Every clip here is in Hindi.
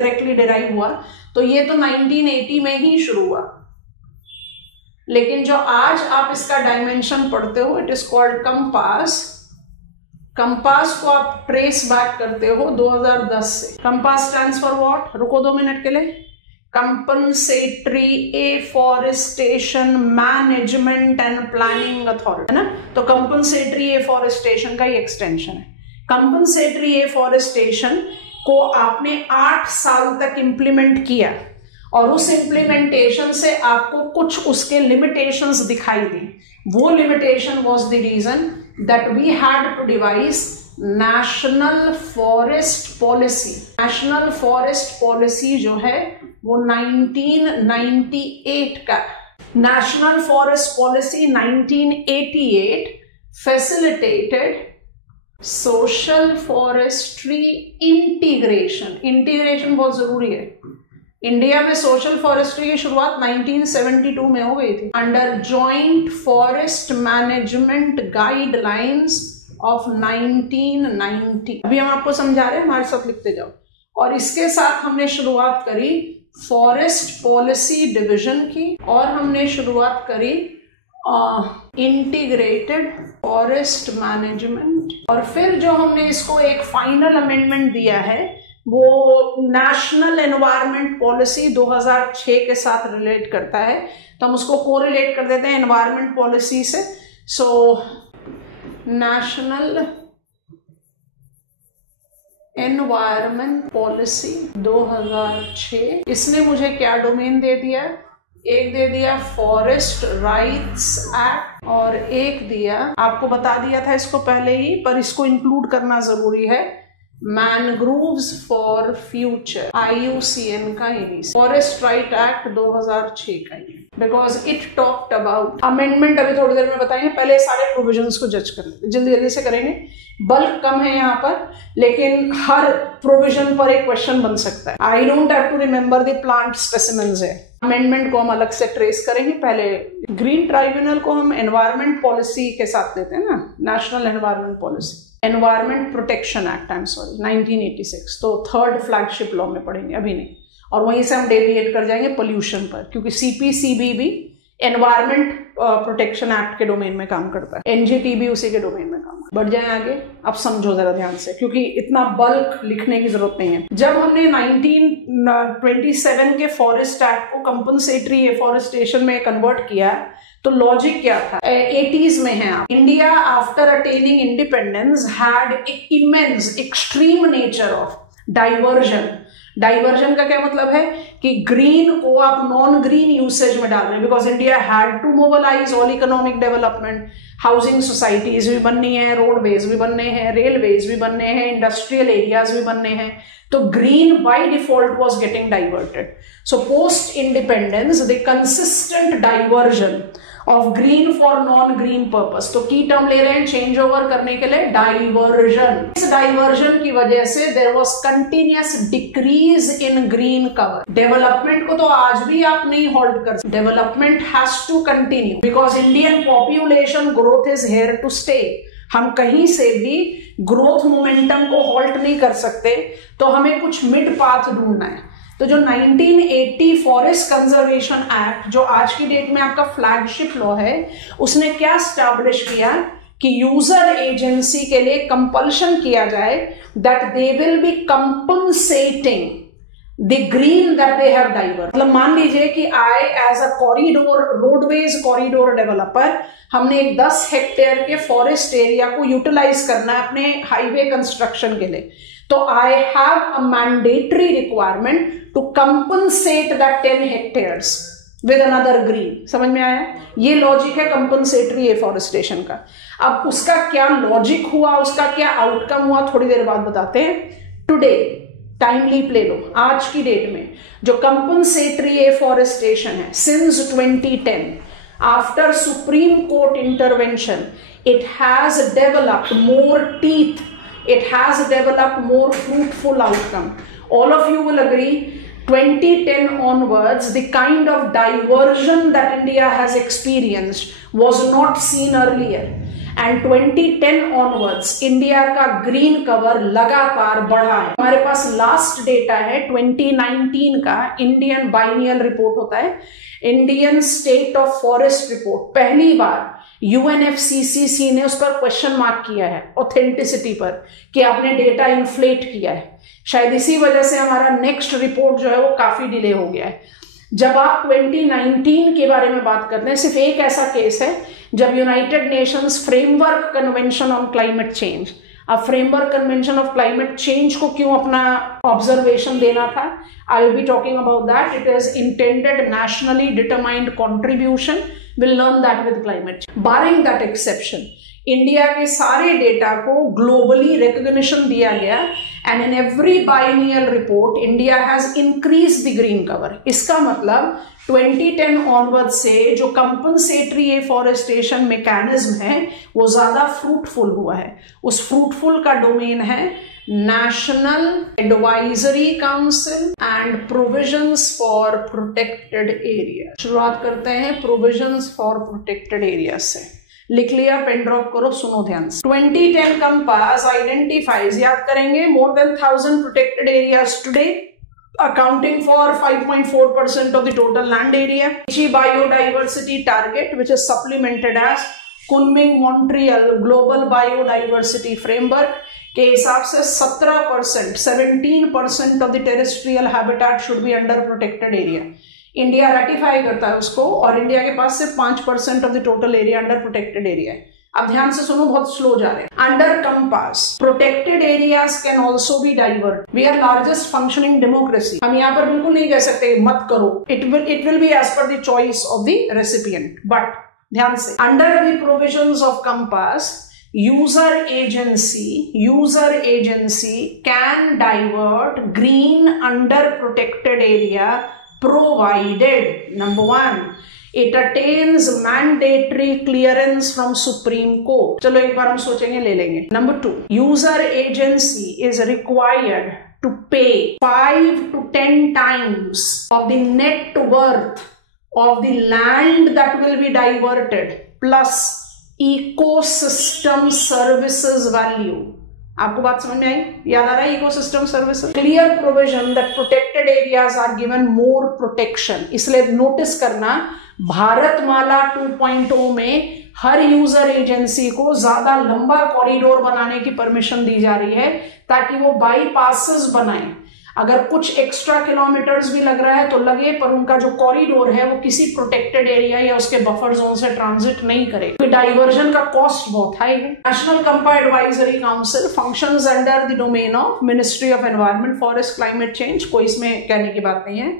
डायरेक्टली डिराइव हुआ, तो ये तो 1980 में ही शुरू हुआ। लेकिन जो आज आप इसका डायमेंशन पढ़ते हो, it is called compass. Compass को आप ट्रेस बैक करते हो 2010 से। Compass stands for what? रुको 2 मिनट के लिए। Compensatory afforestation management and planning authority, है ना। तो कंपनसेटरी एफॉरेस्टेशन का ही एक्सटेंशन है। कंपनसेटरी एफॉरेस्टेशन को आपने 8 साल तक इंप्लीमेंट किया और उस इंप्लीमेंटेशन से आपको कुछ उसके लिमिटेशंस दिखाई दी। वो limitation was the reason that we had to devise national forest policy. National forest policy जो है वो 1998 का। National forest policy 1988 facilitated social forestry integration. Integration बहुत जरूरी है। इंडिया में सोशल फॉरेस्ट्री की शुरुआत 1972 में हो गई थी under joint forest management guidelines of 1990। अभी हम आपको समझा रहे हैं, हमारे साथ लिखते जाओ। और इसके साथ हमने शुरुआत करी फॉरेस्ट पॉलिसी डिवीजन की, और हमने शुरुआत करी इंटीग्रेटेड फॉरेस्ट मैनेजमेंट। और फिर जो हमने इसको एक फाइनल अमेंडमेंट दिया है वो नेशनल एनवायरनमेंट पॉलिसी 2006 के साथ रिलेट करता है, तो हम उसको कोरिलेट कर देते हैं एनवायरनमेंट पॉलिसी से। सो नेशनल एनवायरनमेंट पॉलिसी 2006, इसने मुझे क्या डोमेन दे दिया? एक दे दिया फॉरेस्ट राइट्स एक्ट और एक दिया, आपको बता दिया था इसको पहले ही पर इसको इंक्लूड करना जरूरी है, मैनग्रोव्स फॉर फ्यूचर, IUCN का इनिस फॉरेस्ट राइट एक्ट 2006 का ही, because it talked about amendment. अभी थोड़ी देर में बताएंगे, पहले सारे प्रोविजंस को जज कर लेते, जल्दी जल्दी से करेंगे। बल्क कम है यहाँ पर, लेकिन हर प्रोविजन पर एक क्वेश्चन बन सकता है। I don't have to remember the plant specimens है। अमेंडमेंट को हम अलग से ट्रेस करेंगे। पहले ग्रीन ट्राइब्यूनल को हम एनवायरमेंट पॉलिसी के साथ देते हैं ना, national environment policy, environment protection act, I am sorry 1986, तो थर्ड फ्लैगशिप लॉ में पढ़ेंगे, अभी नहीं। और वहीं से हम डेविएट कर जाएंगे पोल्यूशन पर, क्योंकि CPCB भी एनवायरमेंट प्रोटेक्शन एक्ट के डोमेन में काम करता है, NGT भी उसी के डोमेन में काम करता है। बढ़ जाए आगे, अब समझो जरा ध्यान से, क्योंकि इतना बल्क लिखने की जरूरत नहीं है। जब हमने 1927 के फॉरेस्ट एक्ट को कंपनसेटरी एफॉरेस्टेशन में कन्वर्ट किया, तो लॉजिक क्या था? 80s में है आप। India after attaining independence had immense extreme nature of diversion. Diversion का क्या मतलब है कि ग्रीन को आप नॉन ग्रीन यूसेज में डाल रहे हैं, because India had to mobilise all economic development. Housing societies भी बननी है, रोडवेज भी बनने हैं, रेलवेज भी बनने हैं, इंडस्ट्रियल एरियाज भी बनने हैं, तो green by default was getting diverted. So post independence the consistent diversion of green for non green purpose, तो की टर्म ले रहे हैं चेंज ओवर करने के लिए, डाइवर्जन। इस डाइवर्जन की वजह से there was continuous decrease in green cover. Development को तो आज भी आप नहीं होल्ड कर सकते, development has to continue because Indian population growth is here to stay. हम कहीं से भी ग्रोथ मोमेंटम को होल्ड नहीं कर सकते, तो हमें कुछ मिड पाथ ढूंढना है। तो जो 1980 फॉरेस्ट कंजर्वेशन एक्ट, जो आज की डेट में आपका फ्लैगशिप लॉ है, उसने क्या स्टैब्लिश किया कि यूजर एजेंसी के लिए कंपल्शन किया जाए that they will be compensating the green that they have divert. मतलब मान लीजिए कि I as a corridor roadways corridor developer, हमने एक 10 हेक्टेयर के फॉरेस्ट एरिया को यूटिलाइज करना है अपने हाईवे कंस्ट्रक्शन के लिए, तो I have a mandatory requirement to compensate that 10 hectares with another green. समझ में आया? ये लॉजिक है कंपनसेटरी एफॉरेस्टेशन का। अब उसका क्या लॉजिक हुआ, उसका क्या आउटकम हुआ, थोड़ी देर बाद बताते हैं। टुडे टाइम लीप ले लो, आज की डेट में जो कंपनसेटरी एफॉरेस्टेशन है, since 2010 after supreme court intervention, it has developed more teeth, it has developed more fruitful outcome. All of you will agree, 2010 onwards, the kind of diversion that India has experienced was not seen earlier. And 2010 onwards India का ग्रीन कवर लगातार बढ़ा है। हमारे पास लास्ट डेटा है 2019 का, इंडियन बाइनियल रिपोर्ट होता है, Indian state of forest report. पहली बार UNFCCC ने उस पर क्वेश्चन मार्क किया है ऑथेंटिसिटी पर कि आपने डेटा इन्फ्लेट किया है। शायद इसी वजह से हमारा नेक्स्ट रिपोर्ट जो है वो काफी डिले हो गया है। जब आप 2019 के बारे में बात करते हैं, सिर्फ एक ऐसा केस है जब United Nations Framework Convention on Climate Change, अब framework convention of climate change को क्यों अपना ऑब्जर्वेशन देना था, I will be talking about that. It is intended nationally determined contribution, will learn that with climate. Barring that exception, India के सारे डेटा को ग्लोबली रिकॉग्निशन दिया गया and in every biennial report India has increase the green cover. इसका मतलब 2010 ऑनवर्ड से जो कंपनसेटरी एफॉरेस्टेशन मैकेनिज्म है वो ज्यादा फ्रूटफुल हुआ है। उस फ्रूटफुल का डोमेन है national advisory council and provisions for protected area. शुरुआत करते हैं प्रोविजंस फॉर प्रोटेक्टेड एरिया से। लिख लिया, पेन ड्रॉप करो, सुनो ध्यान से। 2010 कंपास आइडेंटिफाइज, याद करेंगे, more than 1000 protected areas today accounting for 5.4% of the total land area. Biodiversity target which is supplemented as Kunming-Montreal Global Biodiversity Framework के हिसाब से 17%, 17% of the terrestrial habitat should be under protected area. India ratify करता है उसको और इंडिया के पास से 5% of the total area under protected area है। अब ध्यान से सुनो, बहुत स्लो जा रहे हैं। Under CAMPA protected areas can also be divert. We are largest functioning democracy. हम यहाँ पर बिल्कुल नहीं कह सकते मत करो, it will be as per the choice of the recipient. But ध्यान से, under the provisions of CAMPA user agency can divert green under protected area provided, number 1, it attains mandatory clearance from Supreme Court. चलो एक बार हम सोचेंगे, ले लेंगे। Number 2, user agency is required to pay 5 to 10 times of the net worth of the land that will be diverted plus ecosystem services value. आपको बात समझ में आई? याद आ रहा है ecosystem services? Clear provision that protected areas are given more protection. इसलिए नोटिस करना, भारतमाला 2.0 में हर यूजर एजेंसी को ज्यादा लंबा कॉरिडोर बनाने की परमिशन दी जा रही है ताकि वो बाईपासेस बनाए। अगर कुछ एक्स्ट्रा किलोमीटर्स भी लग रहा है तो लगे, पर उनका जो कॉरिडोर है वो किसी प्रोटेक्टेड एरिया या उसके बफर जोन से ट्रांजिट नहीं करे, तो डाइवर्जन का कॉस्ट बहुत हाई है। National CAMPA advisory council functions under the domain of ministry of environment, forest, climate change. कोई इसमें कहने की बात नहीं है।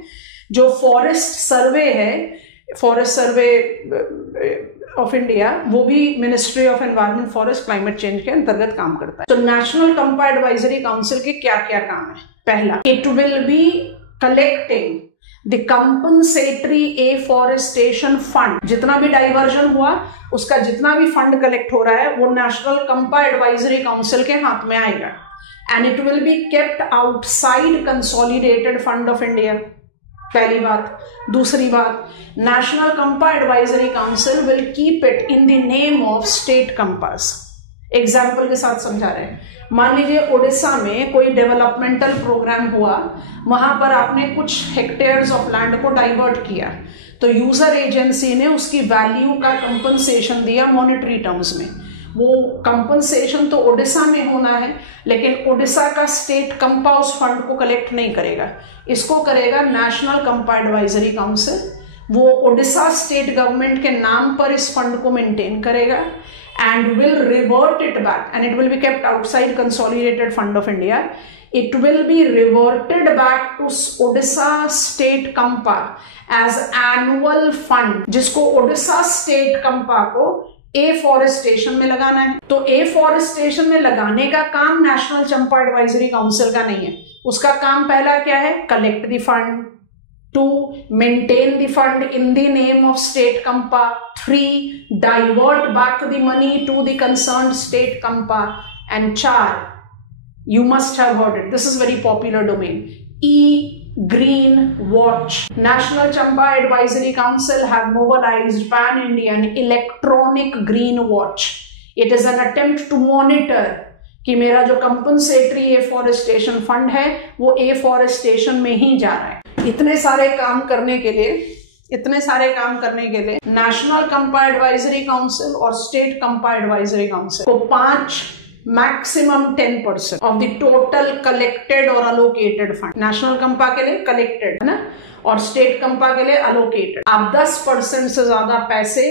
जो फॉरेस्ट सर्वे है, फॉरेस्ट सर्वे ऑफ इंडिया, वो भी ministry of environment, forest, climate change के अंतर्गत काम करता है। तो नेशनल कंपा एडवाइजरी काउंसिल के क्या क्या काम है? पहला, it will B collecting the compensatory afforestation fund. जितना भी डाइवर्जन हुआ उसका जितना भी फंड कलेक्ट हो रहा है वो नेशनल कंपा एडवाइजरी काउंसिल के हाथ में आएगा। And it will be kept outside consolidated fund of India, पहली बात। दूसरी बात, national CAMPA advisory council will keep it in the name of state CAMPAs. Example के साथ समझा रहे हैं। मान लीजिए उड़ीसा में कोई डेवलपमेंटल प्रोग्राम हुआ, वहां पर आपने कुछ हेक्टेयर्स ऑफ लैंड को डाइवर्ट किया, तो यूजर एजेंसी ने उसकी वैल्यू का कंपनसेशन दिया मॉनेटरी टर्म्स में। वो कंपनसेशन तो उड़ीसा में होना है, लेकिन उड़ीसा का स्टेट कंपा उस फंड को कलेक्ट नहीं करेगा, इसको करेगा नेशनल कंपा एडवाइजरी काउंसिल। वो उड़ीसा स्टेट गवर्नमेंट के नाम पर इस फंड को मेंटेन करेगा and will revert it back, and it will be kept outside consolidated fund of India. It will be reverted back to Odisha State Kampa as annual fund, जिसको Odisha State Kampa को एफॉरेस्टेशन में लगाना है। तो एफॉरेस्टेशन में लगाने का काम नेशनल चंपा एडवाइजरी काउंसिल का नहीं है। उसका काम पहला क्या है? Collect the fund. 2, maintain the fund in the name of state kampa. 3, divert back the money to the concerned state kampa. And 4, you must have heard it, this is very popular domain, E-Green Watch. National Champa Advisory Council have mobilized Pan-Indian Electronic Green Watch. It is an attempt to monitor कि मेरा जो कंपनसेटरी एफॉरेस्टेशन फंड है वो एफॉरेस्टेशन में ही जा रहा है। इतने सारे काम करने के लिए नेशनल कंपा एडवाइजरी काउंसिल और स्टेट कंपा एडवाइजरी काउंसिल को 5 maximum 10% of the total collected और अलोकेटेड फंड, नेशनल कंपा के लिए कलेक्टेड है ना, और स्टेट कंपा के लिए अलोकेटेड, आप 10% से ज्यादा पैसे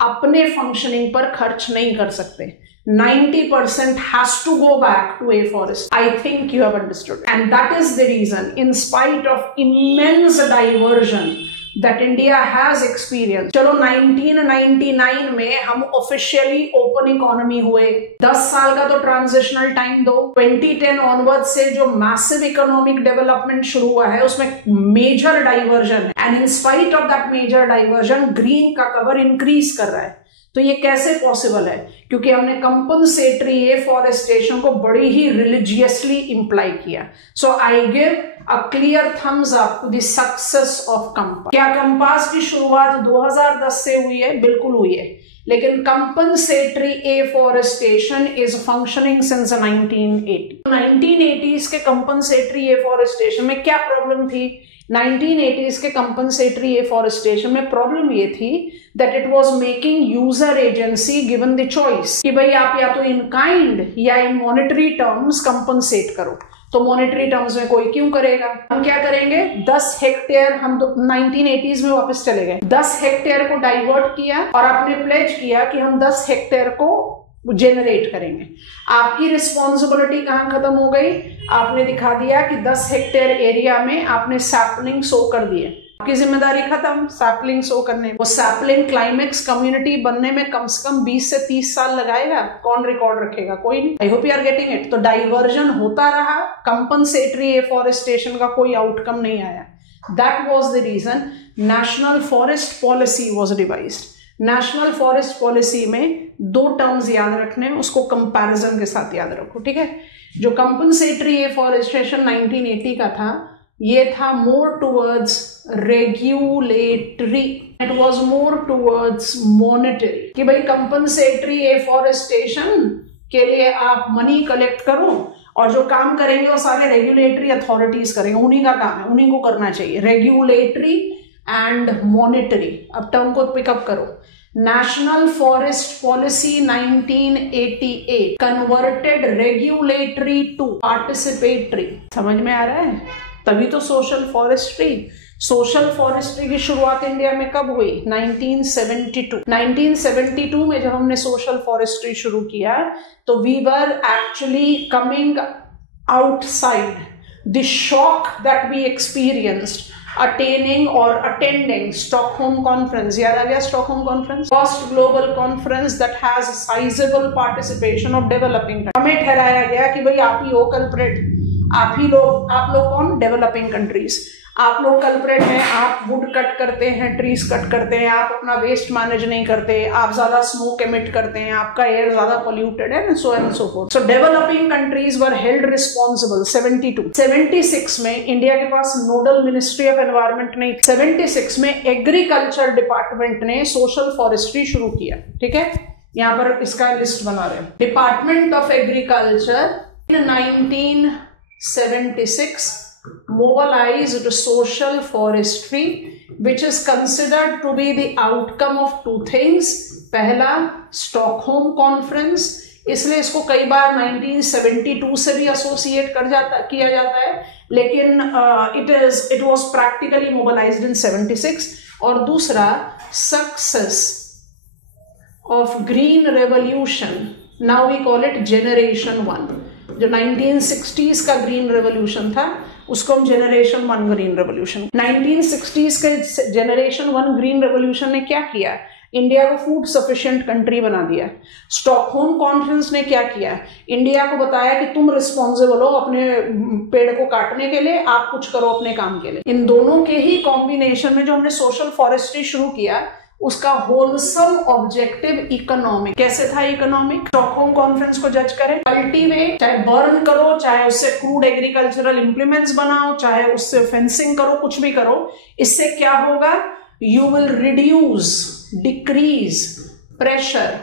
अपने फंक्शनिंग पर खर्च नहीं कर सकते। 90% has to go back to aforest. I think you have understood. And that is the reason, in spite of immense diversion that India has experienced. चलो 1999 में हम ऑफिशियली ओपन इकोनॉमी हुए, 10 साल का तो ट्रांजिशनल टाइम दो। 2010 ऑनवर्ड से जो मैसिव इकोनॉमिक डेवलपमेंट शुरू हुआ है उसमें major diversion, and in spite of that major diversion green का कवर इंक्रीज कर रहा है। तो ये कैसे पॉसिबल है? क्योंकि हमने कंपनसेटरी एफॉरेस्टेशन को बड़ी ही रिलीजियसली इंप्लाई किया। So I give a clear thumbs up to the success of CAMPA. क्या कंपास की शुरुआत 2010 से हुई है? बिल्कुल हुई है, लेकिन compensatory afforestation is functioning since 1980। 1980s के कंपनसेटरी एफॉरेस्टेशन में क्या प्रॉब्लम थी? 1980s के कंपनसेटरी एफॉरेस्टेशन में प्रॉब्लम ये थी that it was making user agency given the choice कि भाई आप या तो इन काइंड या इन मॉनेटरी टर्म्स कंपनसेट करो। तो मॉनेटरी टर्म्स में कोई क्यों करेगा? हम क्या करेंगे? 10 हेक्टेयर, हम 1980s में वापस चले गए, 10 हेक्टेयर को डाइवर्ट किया और आपने प्लेज किया कि हम 10 हेक्टेयर को जेनरेट करेंगे। आपकी रिस्पॉन्सिबिलिटी कहां खत्म हो गई? आपने दिखा दिया कि 10 हेक्टेयर एरिया में आपने सैपलिंग सो कर दिए, आपकी जिम्मेदारी खत्म सैपलिंग सो करने। वो सैपलिंग क्लाइमेक्स कम्युनिटी बनने में कम से कम 20 से 30 साल लगाएगा, कौन रिकॉर्ड रखेगा? कोई नहीं। I hope you are getting it. तो डाइवर्जन होता रहा, कंपनसेटरी एफॉरेस्टेशन का कोई आउटकम नहीं आया। That was the reason national forest policy was devised. National forest policy में 2 टर्म्स याद रखने, उसको कंपैरिजन के साथ याद रखो, ठीक है? जो कंपनसेटरी एफॉरेस्टेशन 1980 का था, ये था more towards regulatory, it was more towards monetary, कि भाई कंपनसेटरी एफॉरेस्टेशन के लिए आप मनी कलेक्ट करो और जो काम करेंगे वो सारे रेगुलेटरी अथॉरिटीज करेंगे, उन्हीं का काम है, उन्हीं को करना चाहिए। Regulatory and monetary. अब टर्म को पिकअप करो। National forest policy 1988 converted regulatory to participatory. समझ में आ रहा है? तभी तो सोशल फॉरेस्ट्री की शुरुआत इंडिया में कब हुई? 1972। 1972 में जब हमने सोशल फॉरेस्ट्री शुरू किया तो we were actually coming outside the shock that we experienced attaining or attending Stockholm Conference. याद आ गया Stockholm Conference? First global conference that has sizable participation of developing countries. हमें ठहराया गया कि भाई आप ही हो कल्प्रेट, आप लोग कौन? Developing countries. आप लोग कल्प्रेट हैं, आप वुड कट करते हैं, ट्रीज कट करते हैं, आप अपना वेस्ट मैनेज नहीं करते, आप ज्यादा स्मोक एमिट करते हैं, आपका एयर ज्यादा पोल्यूटेड है, so and so fourth. So developing countries were held responsible. 76 में इंडिया के पास नोडल मिनिस्ट्री ऑफ एनवायरमेंट नहीं। 76 में एग्रीकल्चर डिपार्टमेंट ने सोशल फॉरेस्ट्री शुरू किया, ठीक है? यहां पर इसका लिस्ट बना रहे हैं। Department of agriculture in 1976 mobilized social forestry, which is considered to be the outcome of 2 things. पहला, स्टॉकहोम कॉन्फ्रेंस, इसलिए इसको कई बार 1972 से भी एसोसिएट किया जाता है, लेकिन it was practically mobilized in 76. और दूसरा, success of green revolution, now we call it generation 1। जो 1960s का ग्रीन रेवोल्यूशन था उसको हम जनरेशन 1 ग्रीन रेवोल्यूशन। 1960s के जनरेशन 1 ग्रीन रेवोल्यूशन ने क्या किया? इंडिया को फूड सफिशिएंट कंट्री बना दिया। स्टॉकहोम कॉन्फ्रेंस ने क्या किया? इंडिया को बताया कि तुम रिस्पॉन्सिबल हो अपने पेड़ को काटने के लिए, आप कुछ करो अपने काम के लिए। इन दोनों के ही कॉम्बिनेशन में जो हमने सोशल फॉरेस्ट्री शुरू किया, उसका होलसम ऑब्जेक्टिव इकोनॉमिक। कैसे था इकोनॉमिक? स्टॉकहोम कॉन्फ्रेंस को जज करें, कल्टीवेट, चाहे बर्न करो, चाहे उससे क्रूड एग्रीकल्चरल इंप्लीमेंट्स बनाओ, चाहे उससे फेंसिंग करो, कुछ भी करो, इससे क्या होगा? You will reduce, decrease pressure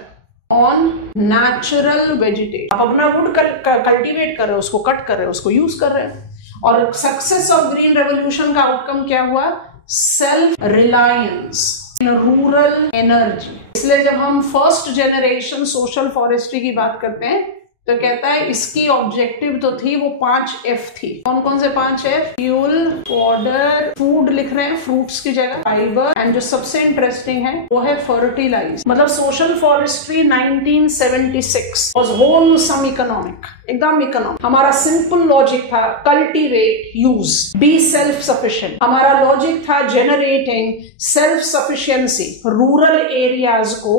on natural vegetation. आप अपना वुड कल्टीवेट कर रहे हो, उसको कट कर रहे हो, उसको यूज कर रहे हो। और सक्सेस ऑफ ग्रीन रेवोल्यूशन का आउटकम क्या हुआ? Self reliance in rural energy. इसलिए जब हम फर्स्ट जनरेशन सोशल फॉरेस्ट्री की बात करते हैं तो कहता है इसकी ऑब्जेक्टिव तो थी, वो 5 F थी। कौन कौन से 5 F? फ्यूल, फॉडर, फूड लिख रहे हैं फ्रूट्स की जगह, फाइबर, एंड जो सबसे इंटरेस्टिंग है वो है फर्टिलाइज। मतलब social forestry 1976 was wholesome economic, एकदम इकोनॉमिक। हमारा सिंपल लॉजिक था cultivate, use, be self sufficient. हमारा लॉजिक था generating self sufficiency, rural areas को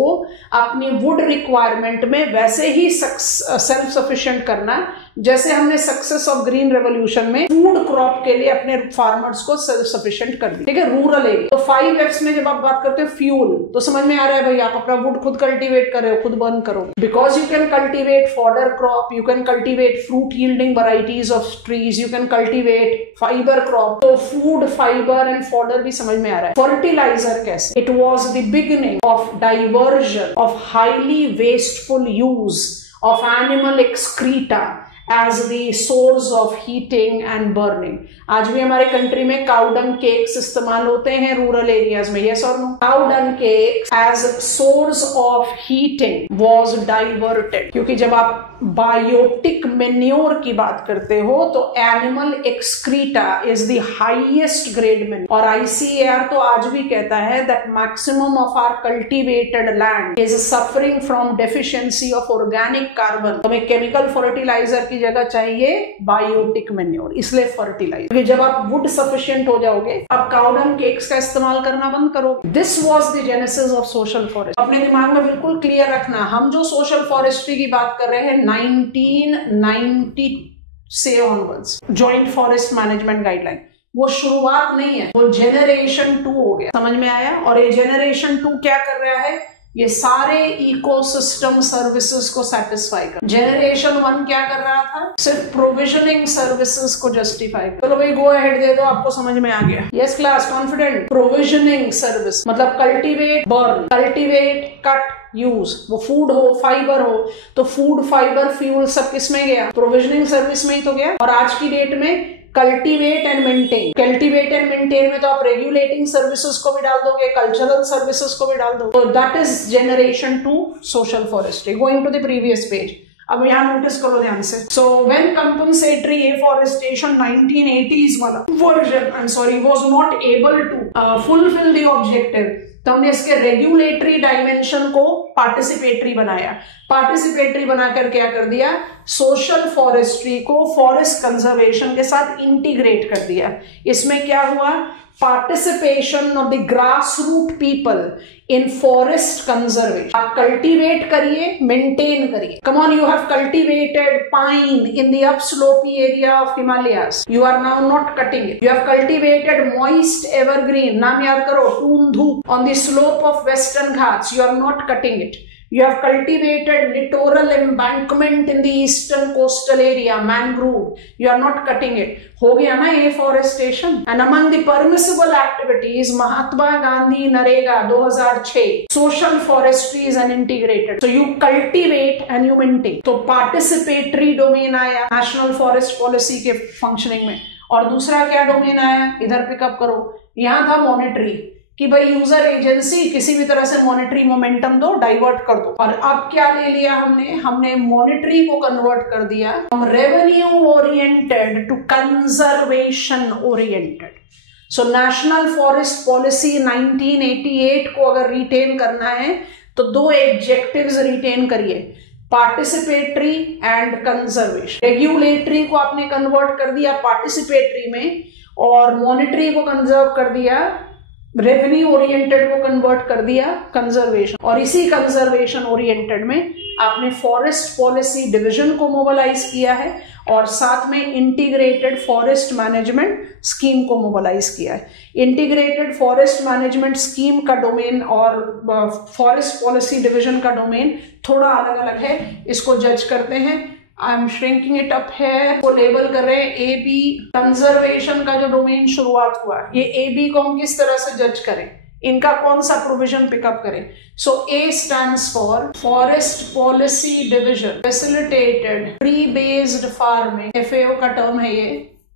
अपनी वुड रिक्वायरमेंट में वैसे ही सेल्फ सफिशिएंट करना जैसे हमने सक्सेस ऑफ ग्रीन रेवोल्यूशन में फूड क्रॉप के लिए अपने फार्मर्स को सेल्फ सफिशिएंट कर दिया। ठीक है, रूरल एरिया। तो 5 Fs में जब आप बात करते हो फ्यूल, तो समझ में आ रहा है भाई, आप अपना वुड खुद कल्टीवेट कर रहे हो, खुद बर्न करो, because you can cultivate fodder crop, you can cultivate fruit yielding varieties of trees, you can cultivate fibre crop. तो फूड, फाइबर एंड फॉडर भी समझ में आ रहा है। फर्टिलाइजर कैसे? It was the beginning of diversion of highly wasteful use of animal excreta as the source of heating and burning. आज भी हमारे कंट्री में काउडंग केक्स इस्तेमाल होते हैं रूरल एरियाज में, यस और no? Cow dung cake as source of heating was diverted, क्योंकि जब आप बायोटिक मेन्योर की बात करते हो तो animal excreta is the highest grade manure. और ICAR तो आज भी कहता है that maximum of our cultivated land is suffering from deficiency of organic carbon. हमें केमिकल फर्टिलाइजर की जगह चाहिए बायोटिक मेन्योर, इसलिए फर्टिलाइजर। जब आप वुड सफिशिएंट हो जाओगे, आप काउडंग केक्स का इस्तेमाल करना बंद करोगे। This was the genesis of social forest. अपने दिमाग में बिल्कुल क्लियर रखना, हम जो सोशल फॉरेस्ट्री की बात कर रहे हैं 1990 से onwards, joint forest management guideline, वो शुरुआत नहीं है, वो जनरेशन 2 हो गया। समझ में आया? और ये जनरेशन 2 क्या कर रहा है? ये सारे इकोसिस्टम सर्विसेज को सेटिस्फाई कर। जनरेशन 1 क्या कर रहा था? सिर्फ प्रोविजनिंग सर्विसेज को जस्टिफाई। चलो भाई गो अहेड दे दो, आपको समझ में आ गया? Yes class, confident? Provisioning service मतलब cultivate, burn, cultivate, cut, use. वो फूड हो, फाइबर हो, तो फूड, फाइबर, फ्यूल सब किस में गया? प्रोविजनिंग सर्विस में ही तो गया। और आज की डेट में cultivate and maintain, cultivate and maintain में तो आप रेगुलेटिंग सर्विसेज को भी डाल दोगे, कल्चरल सर्विसेज को भी डाल दो। तो that is generation 2 social forestry. Going to the previous page. अब यहाँ नोटिस करो ध्यान से। So when compensatory afforestation 1980s वाला version, I am sorry, was not able to fulfil the objective, तो हमने इसके रेगुलेटरी डायमेंशन को पार्टिसिपेटरी बनाया। पार्टिसिपेटरी बनाकर क्या कर दिया? सोशल फॉरेस्ट्री को फॉरेस्ट कंजर्वेशन के साथ इंटीग्रेट कर दिया। इसमें क्या हुआ? Participation of the grass root people in forest conservation. आप कल्टीवेट करिए, मेंटेन करिए। Come on, you have cultivated pine in the upslope area of Himalayas, you are now not cutting it. You have cultivated moist evergreen, नाम याद करो, टूंधू, on the slope of Western Ghats, you are not cutting it. You have cultivated littoral embankment in the eastern coastal area, mangrove. You are not cutting it. हो गया ना afforestation? And among the permissible activities, Mahatma Gandhi NREGA 2006, social forestry is an integrated. So you cultivate and you maintain. तो participatory domain आया national forest policy के functioning में। और दूसरा क्या डोमेन आया? इधर पिकअप करो। यहाँ था मॉनिटरी, कि भाई यूजर एजेंसी किसी भी तरह से मॉनिटरी मोमेंटम दो, डाइवर्ट कर दो। और अब क्या ले लिया हमने मॉनिटरी को कन्वर्ट कर दिया from revenue oriented to conservation oriented. So national forest policy 1988 को अगर रिटेन करना है तो 2 ऑब्जेक्टिव्स रिटेन करिए, पार्टिसिपेटरी एंड कंजर्वेशन। रेगुलेटरी को आपने कन्वर्ट कर दिया पार्टिसिपेटरी में, और मॉनिटरी को कंजर्व कर दिया, रेवेन्यू ओरिएंटेड को कन्वर्ट कर दिया कंजर्वेशन। और इसी कंजर्वेशन ओरिएंटेड में आपने फॉरेस्ट पॉलिसी डिवीजन को मोबिलाइज किया है, और साथ में इंटीग्रेटेड फॉरेस्ट मैनेजमेंट स्कीम को मोबिलाइज किया है। इंटीग्रेटेड फॉरेस्ट मैनेजमेंट स्कीम का डोमेन और फॉरेस्ट पॉलिसी डिवीजन का डोमेन थोड़ा अलग अलग है, इसको जज करते हैं। I am shrinking it up है, को लेबल कर रहे हैं AB। कंजर्वेशन का जो डोमेन शुरुआत हुआ, ये AB को हम किस तरह से जज करें? इनका कौन सा प्रोविजन पिकअप करें? So A stands for forest policy division, facilitated tree based farming, FAO का टर्म है ये,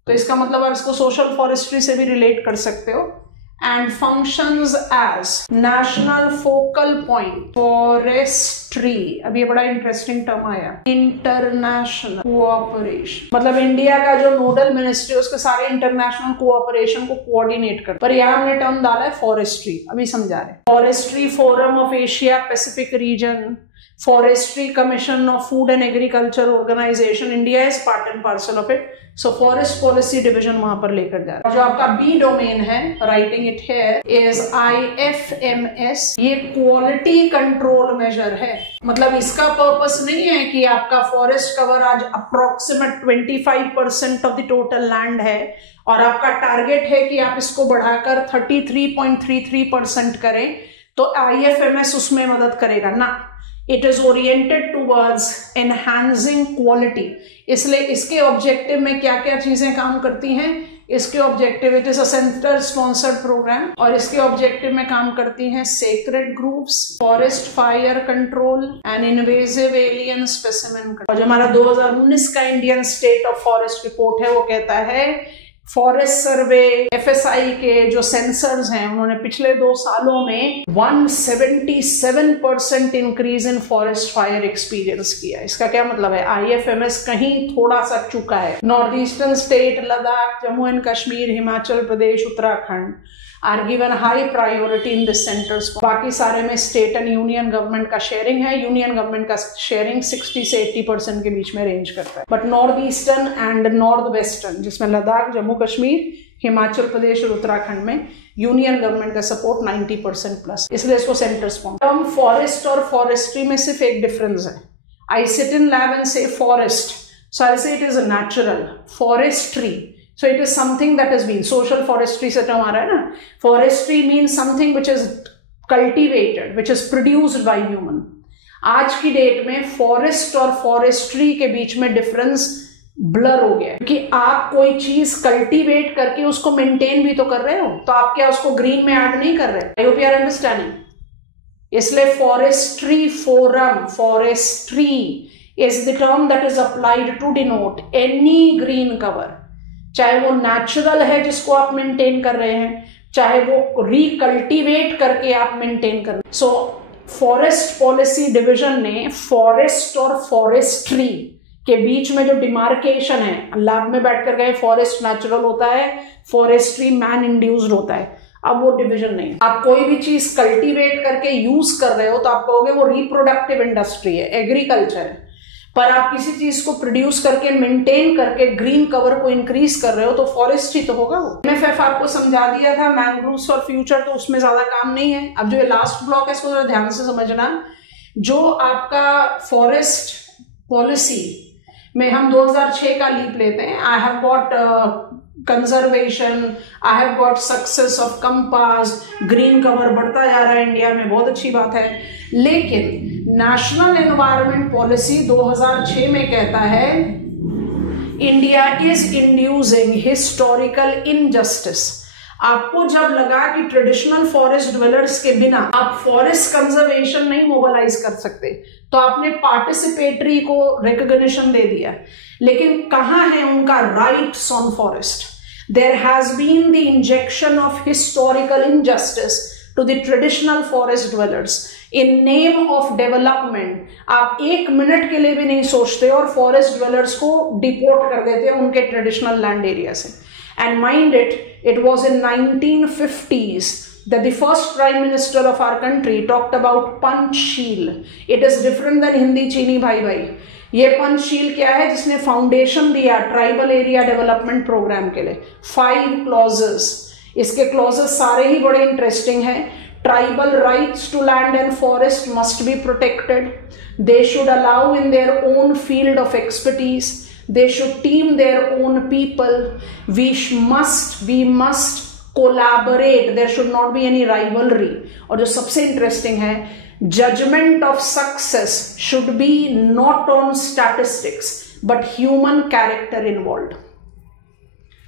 तो इसका मतलब आप इसको सोशल फॉरेस्ट्री से भी रिलेट कर सकते हो। And functions as national focal point forestry, अब ये बड़ा इंटरेस्टिंग टर्म आया, इंटरनेशनल कोऑपरेशन, मतलब इंडिया का जो नोडल मिनिस्ट्री है उसके सारे इंटरनेशनल कोऑपरेशन को कोऑर्डिनेट कर, पर यहाँ हमने टर्म डाला है फॉरेस्ट्री, अभी समझा रहे। Forestry forum of Asia Pacific region, forestry commission of food and agriculture organisation, India is part and parcel of it. So forest policy division वहां पर लेकर जा रहा है। जो आपका बी डोमेन है, writing it here, is IFMS, ये क्वालिटी कंट्रोल मेजर है। मतलब इसका पर्पस नहीं है कि आपका फॉरेस्ट कवर आज approximate 25% of the total land है और आपका टारगेट है कि आप इसको बढ़ाकर 33.33% करें, तो IFMS उसमें मदद करेगा ना। It is oriented towards enhancing quality, इसलिए इसके ऑब्जेक्टिव में क्या क्या चीजें काम करती हैं? इसके objective, it is a centre sponsored programme, और इसके ऑब्जेक्टिव में काम करती हैं sacred groups, forest fire control and invasive alien specimen. और जो हमारा 2019 का Indian state of forest report है वो कहता है फॉरेस्ट सर्वे FSI के जो सेंसर्स हैं उन्होंने पिछले 2 सालों में 177% increase in forest fire experience किया। इसका क्या मतलब है? IFMS कहीं थोड़ा सा चुका है। North eastern state, Ladakh, Jammu and Kashmir, Himachal Pradesh, Uttarakhand are given high priority in this centres. बाकी सारे में स्टेट एंड यूनियन गवर्नमेंट का शेयरिंग है। यूनियन गवर्नमेंट का शेयरिंग 60 से 80% के बीच में रेंज करता है। But north eastern and north western, जिसमें लद्दाख, जम्मू कश्मीर, हिमाचल प्रदेश और उत्तराखंड में यूनियन गवर्नमेंट का सपोर्ट 90% प्लस, इसलिए इसको सेंटर स्पॉन्सर। टर्म फॉरेस्ट और फॉरेस्ट्री में सिर्फ एक डिफरेंस है। I sit in lab and से फॉरेस्ट, सो आई से it is natural. Forestry, so it is something that has been, social forestry से तो हमारा है ना, forestry means something which is cultivated, which is produced by human। आज की डेट में फॉरेस्ट और फॉरेस्ट्री के बीच में डिफरेंस ब्लर हो गया, क्योंकि आप कोई चीज कल्टीवेट करके उसको मेंटेन भी तो कर रहे हो, तो आप क्या उसको ग्रीन में ऐड नहीं कर रहे? I hope you are understanding. इसलिए forestry forum, forestry is the term that is applied to denote any green cover, चाहे वो नेचुरल है जिसको आप मेंटेन कर रहे हैं, चाहे वो रिकल्टिवेट करके आप मेंटेन कर रहे हैं। सो फॉरेस्ट पॉलिसी डिवीजन ने फॉरेस्ट और फॉरेस्ट्री के बीच में जो डिमार्केशन है, लैब में बैठकर गए फॉरेस्ट नेचुरल होता है, फॉरेस्ट्री मैन इंड्यूस्ड होता है, अब वो डिवीजन नहीं। आप कोई भी चीज कल्टीवेट करके यूज कर रहे हो तो आप कहोगे वो रिप्रोडक्टिव इंडस्ट्री है, एग्रीकल्चर है। पर आप किसी चीज को प्रोड्यूस करके मेंटेन करके ग्रीन कवर को इंक्रीज कर रहे हो तो फॉरेस्ट ही तो होगा वो। MFF आपको समझा दिया था, मैंग्रोव्स फॉर फ्यूचर, तो उसमें ज्यादा काम नहीं है। अब जो ये लास्ट ब्लॉक है इसको जरा ध्यान से समझना। जो आपका फॉरेस्ट पॉलिसी में हम 2006 का लीप लेते हैं, I have got conservation, I have got success of compass, green cover बढ़ता जा रहा है इंडिया में, बहुत अच्छी बात है। लेकिन नेशनल एनवायरनमेंट पॉलिसी 2006 में कहता है India is inducing historical injustice. आपको जब लगा कि ट्रेडिशनल फॉरेस्ट ड्वेलर्स के बिना आप फॉरेस्ट कंजर्वेशन नहीं मोबिलाइज कर सकते, तो आपने पार्टिसिपेटरी को रिकॉग्निशन दे दिया। लेकिन कहां है उनका rights on forest? There has been the injection of historical injustice to the traditional forest dwellers in name of development. आप 1 मिनट के लिए भी नहीं सोचते और फॉरेस्ट ड्वेलर्स को डिपोर्ट कर देते हैं उनके ट्रेडिशनल लैंड एरिया से। And mind it, it was in 1950s that the first prime minister of our country talked about Panchsheel. It is different than Hindi चीनी भाई भाई। ये पंचशील क्या है? जिसने फाउंडेशन दिया ट्राइबल एरिया डेवलपमेंट प्रोग्राम के लिए। 5 क्लॉजेस, इसके क्लॉजेस सारे ही बड़े इंटरेस्टिंग हैं। Tribal rights to land and forest must be protected, they should allow in their own field of expertise, they should team their own people, we must collaborate, there should not be any rivalry। और जो सबसे इंटरेस्टिंग है, judgment of success should be not on statistics but human character involved।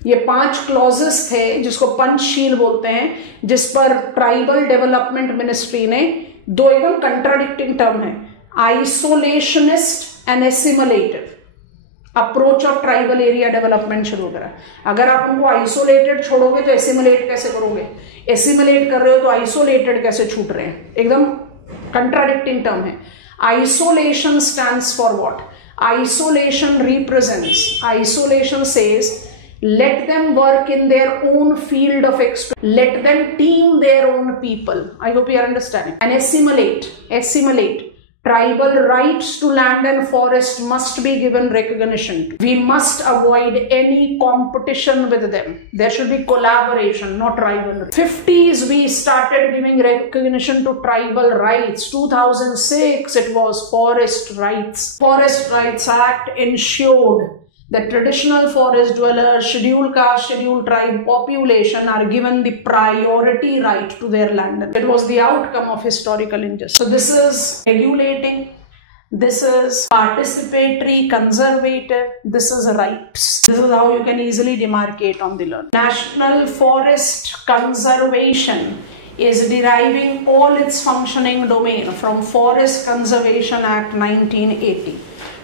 ये 5 क्लॉजेस थे जिसको पंचशील बोलते हैं, जिस पर ट्राइबल डेवलपमेंट मिनिस्ट्री ने 2 एकदम कंट्राडिक्टिंग टर्म है, isolationist and assimilative approach of tribal area development शुरू करा। अगर आप उनको आइसोलेटेड छोड़ोगे तो एसिमुलेट कैसे करोगे, एसिमुलेट कर रहे हो तो आइसोलेटेड कैसे छूट रहे हैं, एकदम कंट्राडिक्टिंग टर्म है। Isolation stands for what? Isolation represents, isolation says let them work in their own field of expertise, let them team their own people. I hope you are understanding. And assimilate tribal rights to land and forest must be given recognition. We must avoid any competition with them. There should be collaboration, not rivalry. 50s we started giving recognition to tribal rights. 2006 it was Forest Rights. Forest Rights Act ensured that traditional forest dwellers, scheduled caste, scheduled tribe population are given the priority right to their land. It was the outcome of historical injustice. So this is regulating, this is participatory, conservative, this is rights. This is how you can easily demarcate on the learn. National Forest Conservation is deriving all its functioning domain from Forest Conservation Act 1980.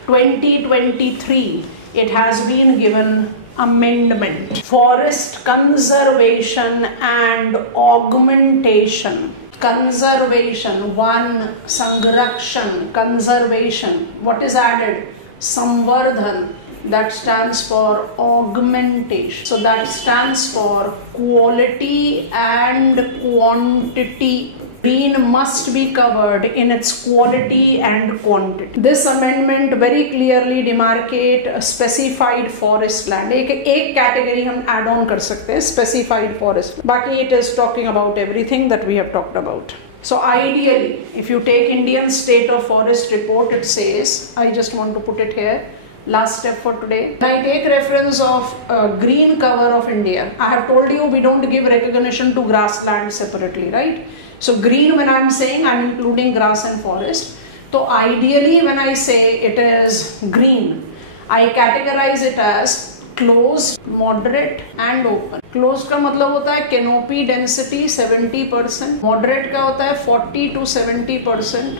2023 it has been given amendment. Forest conservation and augmentation. Conservation, one, Sangrakshan, conservation. What is added? Samvardhan, that stands for augmentation. So that stands for quality and quantity. Green must be covered in its quality and quantity. This amendment very clearly demarcate a specified forest land. एक category हम add on कर सकते हैं, specified forest. बाकी it is talking about everything that we have talked about. So ideally, if you take Indian State of Forest report, it says, I just want to put it here, last step for today. When I take reference of green cover of India, I have told you we don't give recognition to grassland separately, right? So green, when I'm saying, I'm including grass and forest. So ideally when I say it is green, I categorize it as closed, moderate and open. Closed का मतलब होता है canopy density 70%, moderate का होता है 40 to 70%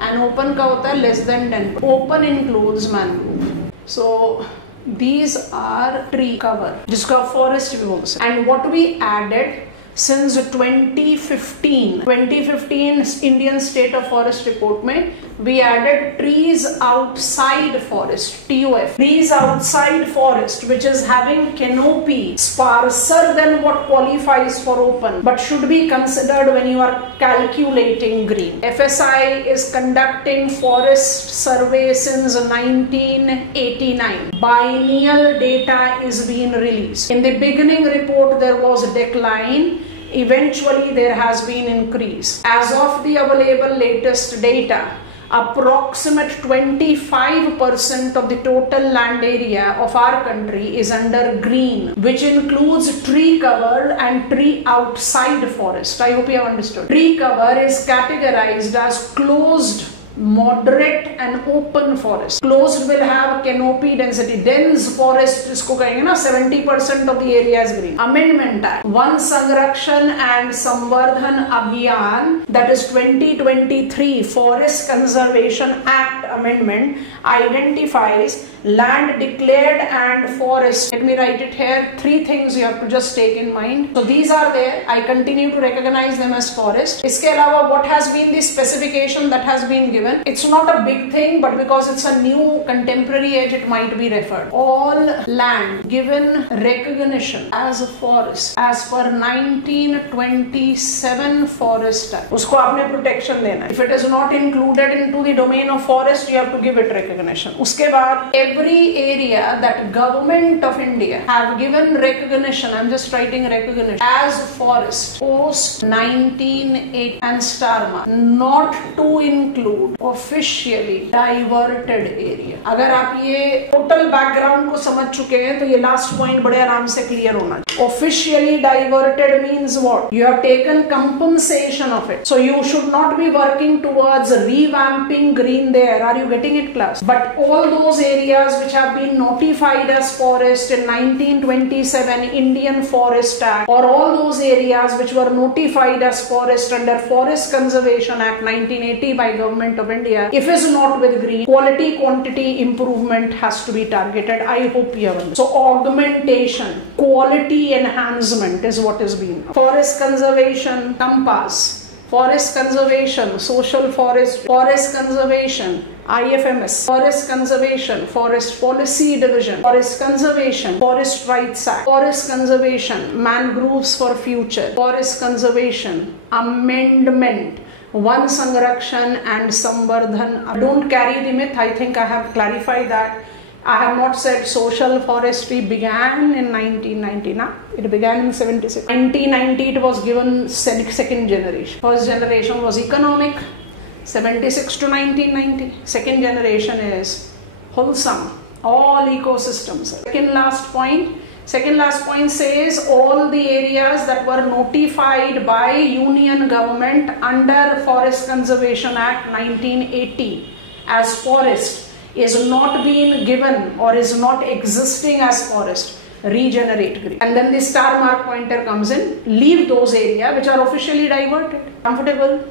and open का होता है less than 10%. Open includes mangrove. So these are tree cover, जिसका forest भी बोल सकते हैं. And what we added since 2015 Indian State of Forest report में we added trees outside forest, TOF, trees outside forest which is having canopy sparser than what qualifies for open but should be considered when you are calculating green. FSI is conducting forest survey since 1989. Biennial data is being released. In the beginning report there was a decline. Eventually there has been increase. As of the available latest data, approximate 25% of the total land area of our country is under green, which includes tree cover and tree outside forest. I hope you have understood. Tree cover is categorized as closed, moderate and open forest. Closed will have canopy density. Dense forest इसको कहेंगे ना, 70% of the area is green. Amendment Act, One Sanrakshan and Samvardhan Abhiyan, that is 2023 Forest Conservation Act amendment identifies land declared and forest. Let me write it here. 3 things you have to just take in mind. So these are there. I continue to recognize them as forest. इसके अलावा what has been the specification that has been given? It's not a big thing, but because it's a new contemporary age, it might be referred. All land given recognition as a forest as per 1927 Forest Act, उसको आपने protection देना है. If it is not included into the domain of forest, you have to give it recognition. उसके बाद every area that government of India have given recognition, I'm just writing recognition, as forest post 1980 and Starma, not to include officially diverted area. अगर आप ये total background को समझ चुके हैं तो ये last point बड़े आराम से clear होना चाहिए. Officially diverted means what? You have taken compensation of it. So you should not be working towards revamping green there. Are you getting it, class? But all those areas which have been notified as forest in 1927 Indian Forest Act, or all those areas which were notified as forest under Forest Conservation Act 1980 by Government of India, if is not with green, quality quantity improvement has to be targeted. I hope you have understood. So augmentation, quality enhancement is what is being. Forest conservation, compass. Forest conservation, social forest, forest conservation, IFMS, forest conservation, forest policy division, forest conservation, forest rights act, forest conservation, mangroves for future, forest conservation, amendment, Van Sanrakshan and Samvardhan. Don't carry the myth. I think I have clarified that. I have not said social forestry began in 1990. Nah, it began in 76. 1990 it was given second generation. First generation was economic, 76 to 1990. Second generation is wholesome, all ecosystems. Second last point says all the areas that were notified by Union government under Forest Conservation Act 1980 as forest is not being given or is not existing as forest, regenerate green. And then the star mark pointer comes in, leave those areas which are officially diverted. Comfortable?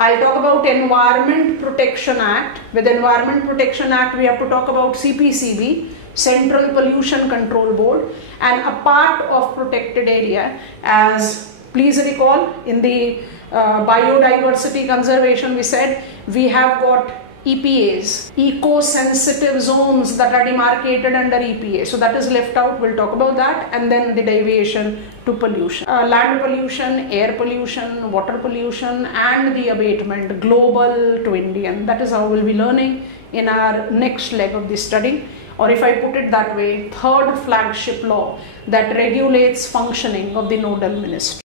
I'll talk about Environment Protection Act. With Environment Protection Act, we have to talk about CPCB, Central Pollution Control Board, and a part of protected area, as please recall in the biodiversity conservation, we said we have got EPAs, eco-sensitive zones that are demarcated under EPA. So that is left out. We'll talk about that. And then the deviation to pollution. Land pollution, air pollution, water pollution, and the abatement, global to Indian. That is how we'll be learning in our next leg of the study. Or if I put it that way, third flagship law that regulates functioning of the nodal ministry.